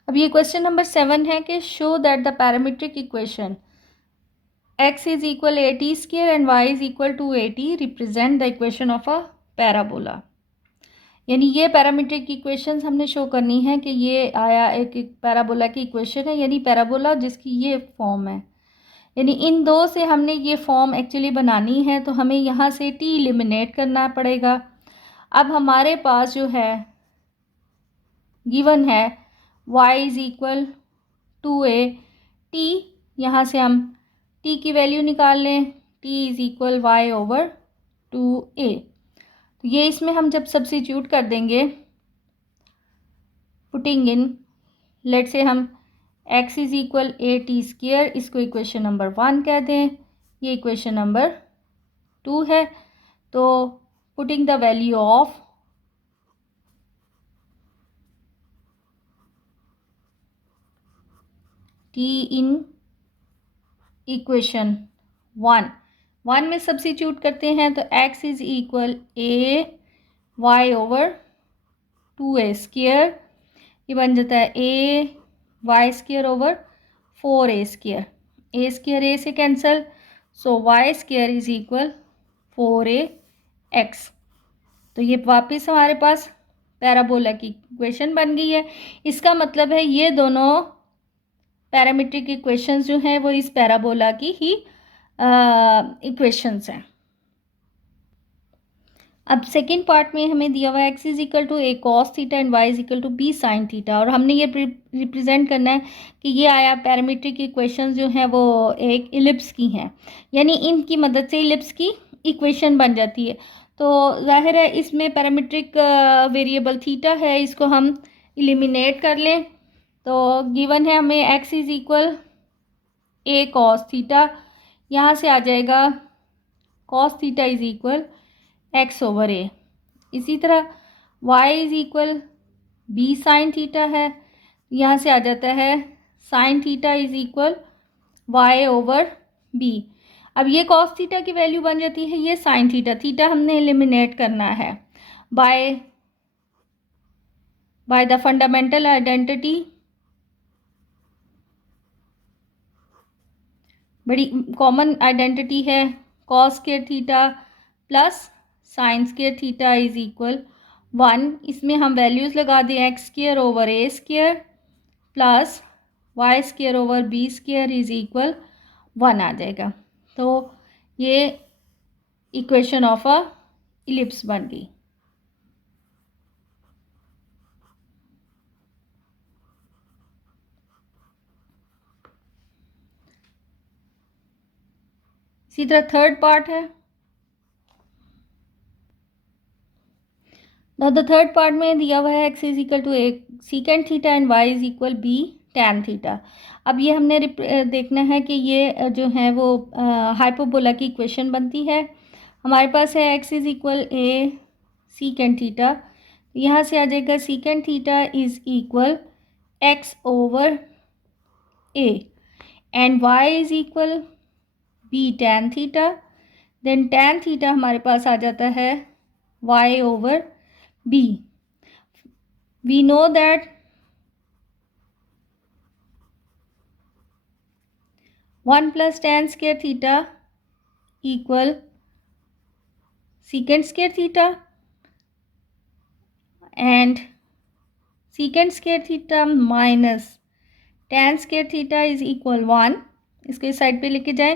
अब ये क्वेश्चन नंबर 7 है कि show that the parametric equation x is equal 80 square and y is equal to 80 represent the equation of a parabola. यानी ये पैरामीट्रिक इक्वेशंस हमने शो करनी है कि ये आया एक पैराबोला की इक्वेशन है, यानी पैराबोला जिसकी ये फॉर्म है, यानी इन दो से हमने ये फॉर्म एक्चुअली बनानी है, तो हमें यहाँ से t एलिमिनेट करना पड़ेगा। अब हमारे पास जो है गिवन है y is equal 2a t, यहाँ से हम t की वैल्यू निकाल लें, t is equal y over 2a। तो ये इसमें हम जब सब्स्टिट्यूट कर देंगे पुटिंग इन, लेट से हम x is equal a t square, इसको इक्वेशन नंबर 1 कह दें, ये इक्वेशन नंबर 2 है। तो putting the value of t in equation 1 में सब्स्टिट्यूट करते हैं तो x is equal a y over 2a square, ये बन जाता है a y square over 4a square, a square a से cancel, so y square is equal 4ax। तो ये वापस हमारे पास पैराबोला की इक्वेशन बन गई है। इसका मतलब है ये दोनों पैरामीट्रिक इक्वेशंस जो हैं वो इस पैराबोला की ही इक्वेशंस हैं। अब सेकेंड पार्ट में हमें दिया हुआ है x is equal to a cos theta and y is equal to b sine theta, और हमने ये रिप्रेजेंट करना है कि ये आया पैरामीट्रिक इक्वेशंस जो हैं वो एक इलिप्स की हैं, यानी इनकी मदद से इलिप्स की इक्वेशन बन जाती है। तो जाहिर है इसमें पैरामीट्रिक वेरिएबल थीटा है, इसको हम एलिमिनेट कर लें तो गिवन है हमें x is equal a cos theta, यहाँ से आ जाएगा cos theta is equal x over a। इसी तरह y is equal b sine theta है, यहाँ से आ जाता है sine theta is equal y over b। अब ये cos थीटा की वैल्यू बन जाती है ये साइन थीटा, थीटा हमने एलिमिनेट करना है बाय द फंडामेंटल आइडेंटिटी, बड़ी कॉमन आइडेंटिटी है cos square theta plus sine square theta is equal 1। इसमें हम वैल्यूज़ लगा दें x square over a square plus y square over b square is equal 1 आ जाएगा। तो ये इक्वेशन ऑफ अ इलिप्स बन गई। इसी तरह थर्ड पार्ट है। द थर्ड पार्ट में दिया हुआ है x is equal to a secant theta and y is equal b tan theta. अब ये हमने देखना है कि ये जो है वो हाइपोबोला की इक्वेशन बनती है। हमारे पास है x is equal a secant theta, यहाँ से आ जाएगा secant theta is equal x over a and y is equal b tan theta. Then tan theta हमारे पास आ जाता है y over b. We know that 1 plus tan square theta equal secant square theta and secant square theta minus tan square theta is equal 1. इसको इस side पे लेके जाएं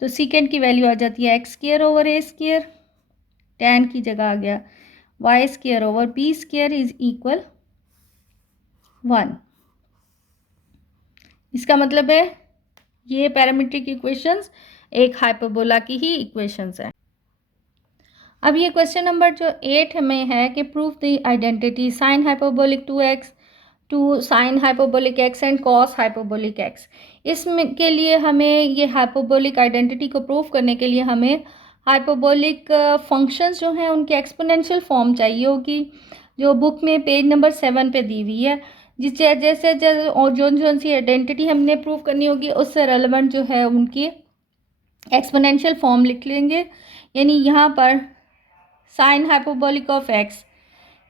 तो secant की वैल्यू आ जाती है x square over a square, tan की जगह आ गया y square over b square is equal 1। इसका मतलब है ये पैरामीट्रिक इक्वेशंस एक हाइपरबोला की ही इक्वेशंस है। अब ये क्वेश्चन नंबर जो 8 में है कि prove the identity sine hyperbolic 2x two sine hyperbolic x and cos hyperbolic x। इसमें के लिए हमें ये हाइपरबोलिक आइडेंटिटी को प्रूव करने के लिए हमें हाइपरबोलिक फंक्शंस जो हैं उनकी एक्सपोनेंशियल फॉर्म चाहिए होगी, जो बुक में पेज नंबर 7 पे दी हुई है। जिससे जैसे और जो सी आइडेंटिटी हमने प्रूव करनी होगी उससे रेलेवेंट जो है उनकी एक्सपोनेंशियल फॉर्म लिख लेंगे। यानी यहाँ पर साइन हाइपरबोलिक ऑफ x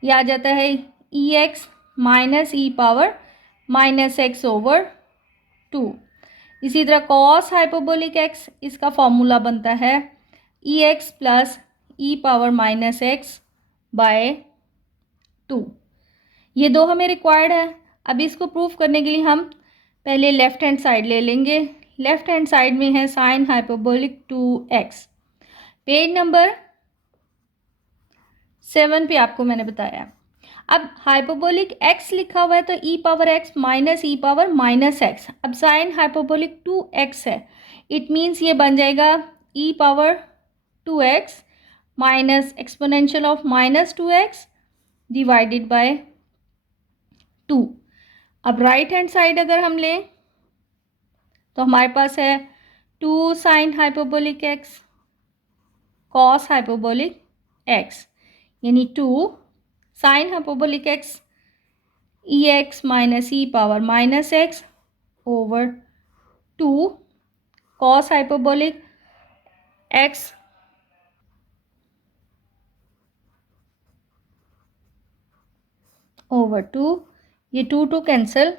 ये आ जाता है ई x minus e power minus x over 2। इसी तरह कॉस हाइपरबोलिक x इसका फॉर्मूला बनता है ई x plus e power minus x bye 2। ये दो हमें रिक्वायर्ड है। अब इसको प्रूफ करने के लिए हम पहले लेफ्ट हैंड साइड ले लेंगे। लेफ्ट हैंड साइड में है sign hyperbolic 2x। Page number 7 पे आपको मैंने बताया। अब हाइपरबोलिक x लिखा हुआ है तो e power x minus e power minus x. अब साइन हाइपरबोलिक 2x है, इट मीन्स ये बन जाएगा e power 2x minus exponential of minus 2x divided by 2। अब राइट हैंड साइड अगर हम लें तो हमारे पास है 2 sine hyperbolic x cos hyperbolic x, यानी 2 sine hyperbolic x e x minus e power minus x over 2 cos hyperbolic x over 2। ये 2 कैंसिल।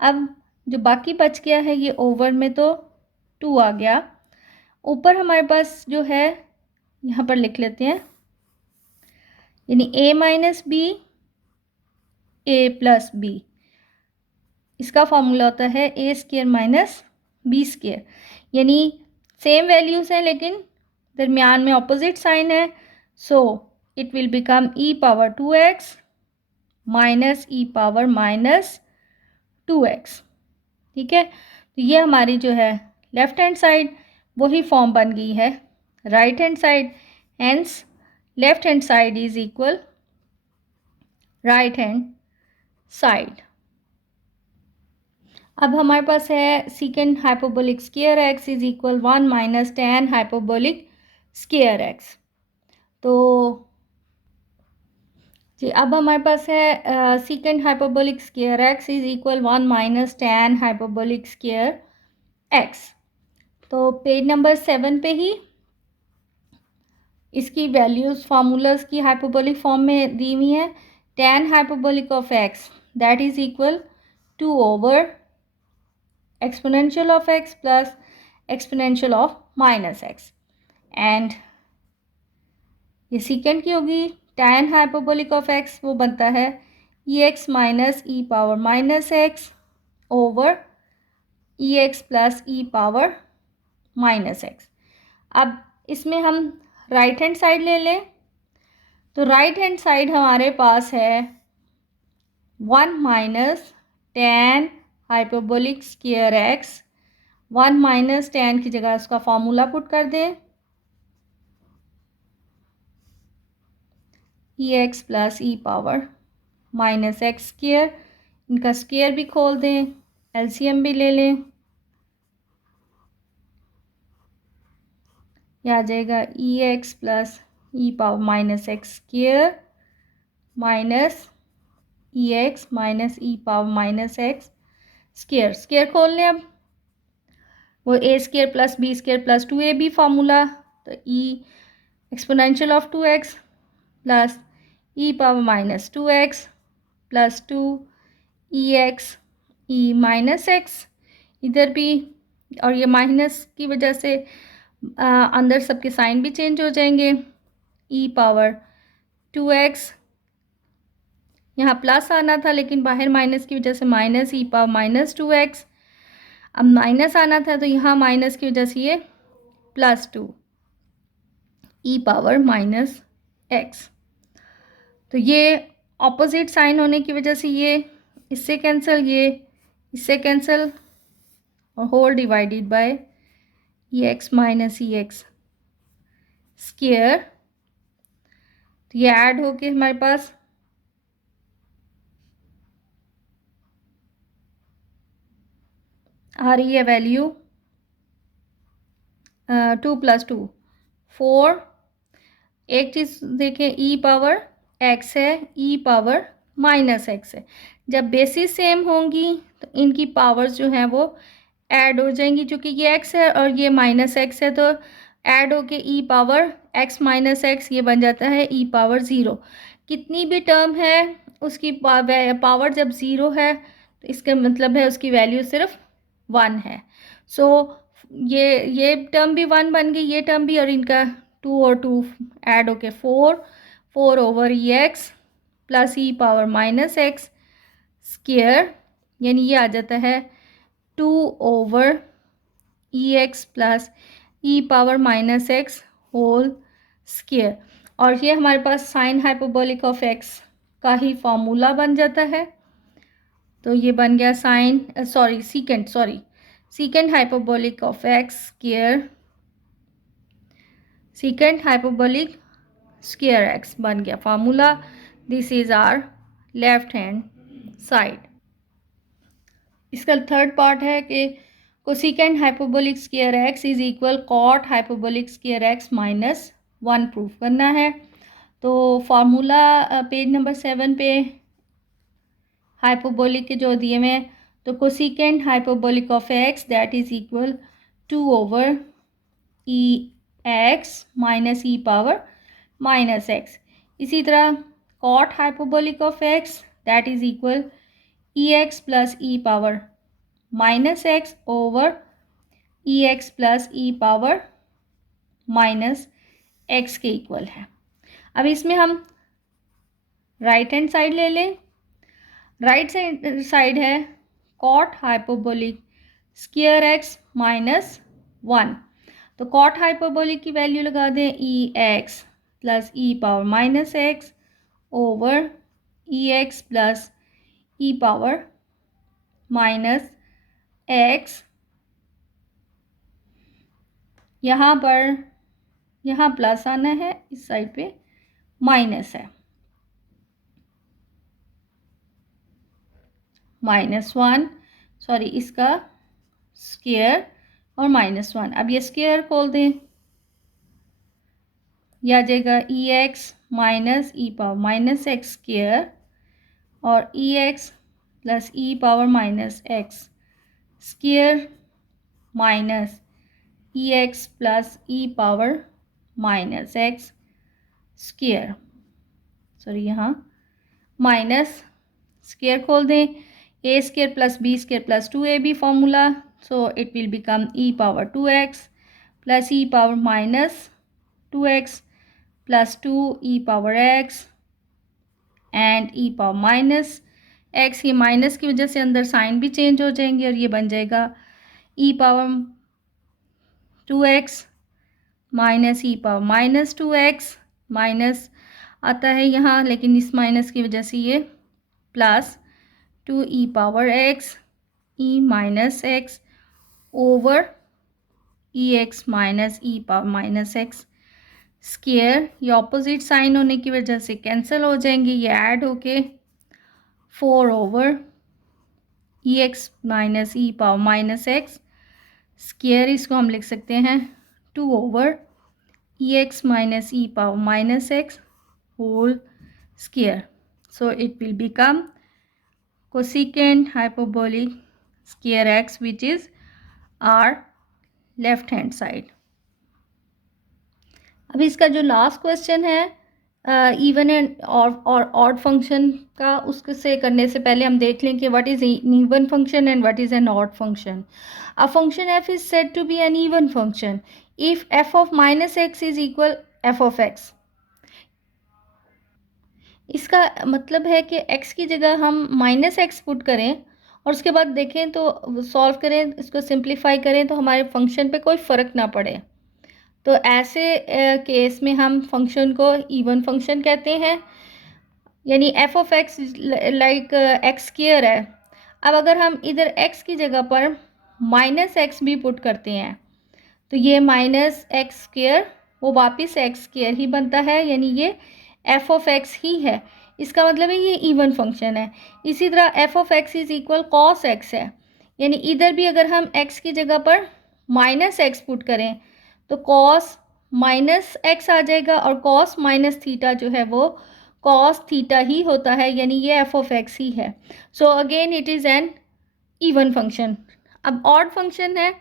अब जो बाकी बच गया है ये ओवर में तो 2 आ गया। ऊपर हमारे पास जो है यहाँ पर लिख लेते हैं, यानी a minus b a plus b. इसका फॉर्मूला होता है a square minus b square, यानी सेम वैल्यूज़ हैं लेकिन दरमियान में ऑपोजिट साइन है। So it will become e power 2x minus e power minus 2x। ठीक है, तो ये हमारी जो है लेफ्ट हैंड साइड वही फॉर्म बन गई है right hand side. Hence left hand side is equal right hand side. अब हमारे पास है सीकेंड hyperbolic square x is equal 1 minus tan hyperbolic square x। तो जी अब हमारे पास है सीकेंड hyperbolic square x is equal 1 minus tan hyperbolic square x। तो पेज नंबर 7 पे ही इसकी वैल्यूज़ फार्मूलाज की हाइपरबोलिक फॉर्म में दी हुई हैं। Tan hyperbolic of x that is equal 2 over exponential of x plus exponential of minus x। And ये सीकेंड की होगी टैन हाइपरबोलिक ऑफ x, वो बनता है ई x minus e power minus x over e x plus e power minus x. अब इसमें हम right hand side ले लें। तो राइट हैंड साइड हमारे पास है 1 minus tan hyperbolic square x. 1 minus ten की जगह उसका फॉर्मूला पुट कर दें, ई x plus e power minus x square. इनका स्क्वायर भी खोल दें, एलसीएम भी ले लें। यह आ जाएगा e x plus e power minus x square minus e x minus e power minus x square. Square खोल लें अब, वो a square plus b square plus 2ab formula, तो e exponential of 2x plus e power minus 2x plus 2 e x e minus x इधर भी, और ये minus की वजह से अंदर सबके साइन भी चेंज हो जाएंगे। ई पावर 2x, यहाँ प्लस आना था लेकिन बाहर माइनस की वजह से minus e power minus 2x। अब माइनस आना था तो यहाँ माइनस की वजह से ये plus 2 e power minus x. तो ये ऑपोजिट साइन होने की वजह से ये इससे कैंसिल, ये इससे कैंसिल, और whole divided by e x minus e x square. तो ये ऐड होके हमारे पास आ रही है वैल्यू 2 प्लस 2 4। एक चीज़ देखें, ई पावर एक्स है, ई पावर माइनस एक्स है। जब बेसिस सेम होंगी तो इनकी पावर्स जो हैं वो ऐड हो जाएंगी, क्योंकि ये एक्स है और ये माइनस एक्स है, तो ऐड होके ई पावर एक्स माइनस एक्स ये बन जाता है ई पावर ज़ीरो। कितनी भी टर्म है उसकी पावर जब ज़ीरो है तो इसका मतलब है उसकी वैल्यू सिर्फ 1 है। सो ये टर्म भी 1 बन गई, ये टर्म भी, और इनका 2 और 2 ऐड होके 4 over e x plus e power minus x square, यानी ये आ जाता है 2 over e x plus e power minus x whole square. और ये हमारे पास साइन हाइपरबोलिक ऑफ एक्स का ही फॉर्मूला बन जाता है। तो ये बन गया secant hyperbolic of x square, secant hyperbolic square x बन गया formula. This is our left hand side. इसका थर्ड पार्ट है कि cosecant hyperbolic square x is equal cot hyperbolic square x minus 1 proof करना है। तो फार्मूला पेज नंबर 7 पे hyperbolic के जो दिए हुए हैं, तो cosecant hyperbolic of x that is equal 2 over e x minus e power minus x. इसी तरह cot hyperbolic of x that is equal e x plus e power minus x over e x plus e power minus x के equal है। अब इसमें हम right hand side ले लें। Right side है cot hyperbolic square x minus 1। तो cot hyperbolic की वैल्यू लगा दें ई x plus e power minus x over e x plus e power minus x. यहाँ पर यहाँ प्लस आना है, इस साइड पे माइनस है, -1 सॉरी इसका स्क्वायर और -1। अब ये स्क्वायर खोल दें, यह आ जाएगा e x minus e power minus x square और e x plus e power minus x square minus e x plus e power minus x square. Sorry यहाँ माइनस स्क्वायर खोल दें, a square plus b square plus 2ab formula, so it will become e power 2x plus e power minus 2x plus 2 e power x and e power minus x। ये minus की वजह से अंदर sign भी change हो जाएंगे और ये बन जाएगा ई power 2x minus e power minus 2x, minus आता है यहाँ, लेकिन इस माइनस की वजह से ये plus 2e power x e minus x over e x minus e power minus x square. ये ऑपोजिट साइन होने की वजह से कैंसिल हो जाएंगे, ये ऐड होके 4 over e x minus e power minus x square, इसको हम लिख सकते हैं 2 over e x minus e power minus x whole square. So it will become cosecant hyperbolic square x, which is our left hand side. अब इसका जो last question है even and और ऑड फंक्शन का, उससे करने से पहले हम देख लें कि what is an even function and what is an odd function. A function f is said to be an even function if f of minus x is equal f of x। इसका मतलब है कि x की जगह हम minus x put करें और उसके बाद देखें तो सॉल्व करें, इसको सिंप्लीफाई करें तो हमारे फंक्शन पे कोई फ़र्क ना पड़े। तो ऐसे केस में हम फंक्शन को इवन फंक्शन कहते हैं, यानी f of x like x square है। अब अगर हम इधर x की जगह पर माइनस एक्स भी पुट करते हैं तो ये माइनस एक्स स्क्वायर वो वापस एक्स स्क्वायर ही बनता है, यानी ये f ऑफ x ही है। इसका मतलब है ये इवन फंक्शन है। इसी तरह f of x is equal cos x है, यानी इधर भी अगर हम x की जगह पर माइनस एक्स पुट करें तो कॉस माइनस एक्स आ जाएगा और कॉस माइनस थीटा जो है वो कॉस थीटा ही होता है, यानी ये f ऑफ x ही है। So again it is an even function. अब ऑड फंक्शन है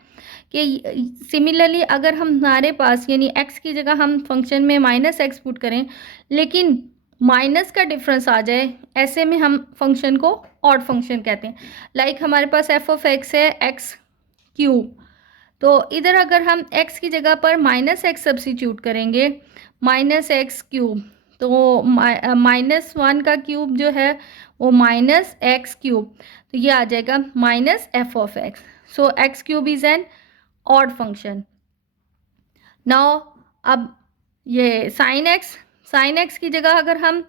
कि सिमिलरली अगर हमारे पास यानी x की जगह हम फंक्शन में माइनस एक्स पुट करें लेकिन माइनस का डिफरेंस आ जाए, ऐसे में हम फंक्शन को ऑड फंक्शन कहते हैं। लाइक हमारे पास f ऑफ x है एक्स क्यूब, तो इधर अगर हम x की जगह पर माइनस एक्स सब्सिट्यूट करेंगे माइनस एक्स क्यूब, तो माइनस 1 का क्यूब जो है वो माइनस एक्स क्यूब, तो ये आ जाएगा minus f of x. So x cube is an odd function. Now अब ये साइन एक्स की जगह अगर हम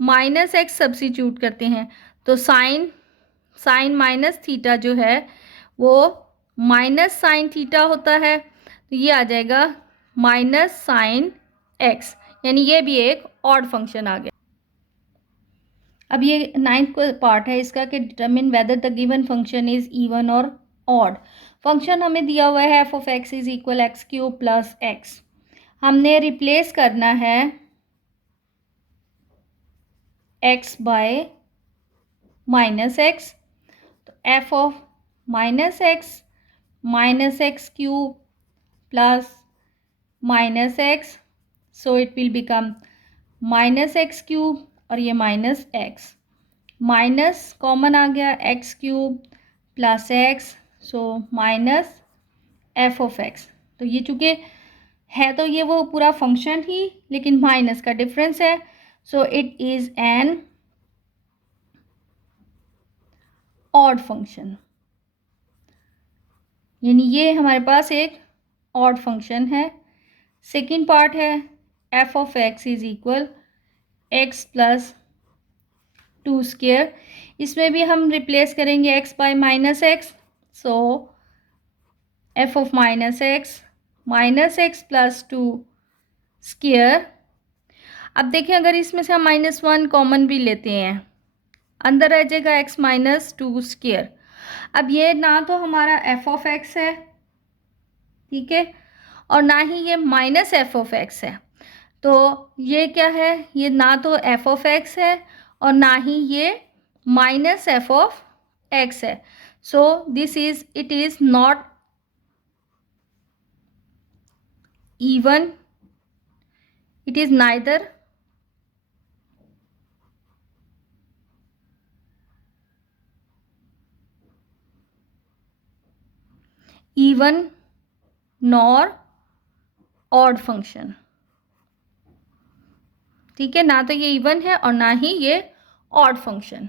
माइनस एक्स सब्सिट्यूट करते हैं तो साइन माइनस थीटा जो है वो माइनस साइन थीटा होता है, तो ये आ जाएगा माइनस साइन एक्स, यानी ये भी एक ऑड फंक्शन आ गया। अब ये 9th पार्ट है इसका कि determine whether the given function is even और ऑड। फंक्शन हमें दिया हुआ है f of x is equal x cube plus x, हमने रिप्लेस करना है x बाय माइनस एक्स, तो f of minus x cube plus minus x, so it will become minus x cube और ये माइनस एक्स, माइनस कॉमन आ गया x cube plus x, so minus f of x. तो ये चूँकि है तो ये वो पूरा फंक्शन ही, लेकिन माइनस का डिफरेंस है, so it is an odd function, यानी ये हमारे पास एक ऑड फंक्शन है। सेकेंड पार्ट है F of x is equal x plus 2 square, इसमें भी हम रिप्लेस करेंगे x bye minus x, so f of minus x plus 2 square. अब देखें अगर इसमें से हम -1 कॉमन भी लेते हैं, अंदर रह जाएगा x माइनस 2 स्क्वायर। अब ये ना तो हमारा f ऑफ x है, ठीक है, और ना ही ये माइनस एफ ऑफ एक्स है, तो ये क्या है, ये ना तो f ऑफ x है और ना ही ये माइनस एफ ऑफ एक्स है। So this is it is not even, it is neither even nor odd function, ठीक है, ना तो ये इवन है और ना ही ये ऑड फंक्शन।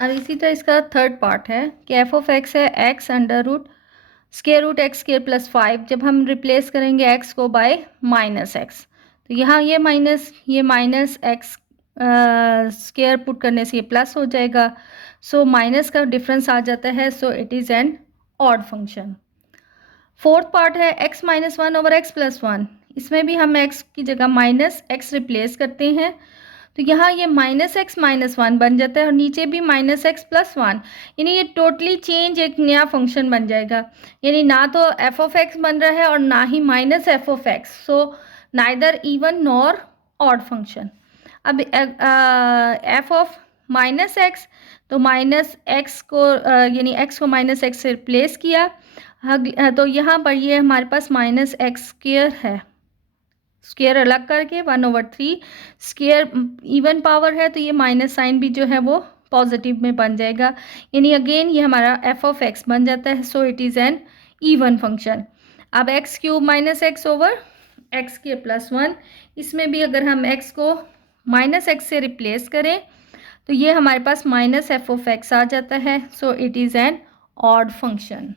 अब इसी तरह इसका थर्ड पार्ट है कि एफ ऑफ एक्स है x under root square root x square plus 5, जब हम रिप्लेस करेंगे एक्स को बाय माइनस एक्स, तो यहाँ ये माइनस एक्स स्क्वायर पुट करने से ये प्लस हो जाएगा, सो माइनस का डिफरेंस आ जाता है, so it is an odd function. Fourth part है x minus one over x plus one, इसमें भी हम एक्स की जगह माइनस एक्स रिप्लेस करते हैं, तो यहाँ ये माइनस एक्स माइनस वन बन जाता है और नीचे भी माइनस एक्स प्लस वन, यानी ये टोटली चेंज एक नया फंक्शन बन जाएगा, यानी ना तो एफ ऑफ एक्स बन रहा है और ना ही minus f of x, so neither even nor odd function. अब एफ ऑफ माइनस एक्स, तो माइनस एक्स को यानी एक्स को माइनस एक्स से रिप्लेस किया, तो यहाँ पर ये हमारे पास माइनस एक्स स्क्वायर है, स्क्वायर अलग करके 1/3, स्क्वायर इवन पावर है तो ये माइनस साइन भी जो है वो पॉजिटिव में बन जाएगा, यानी अगेन ये हमारा एफ ऑफ एक्स बन जाता है, so it is an even function. अब x cube minus x over x के प्लस वन, इसमें भी अगर हम एक्स को माइनस एक्स से रिप्लेस करें तो ये हमारे पास माइनस एफ ऑफ एक्स आ जाता है, so it is an odd function.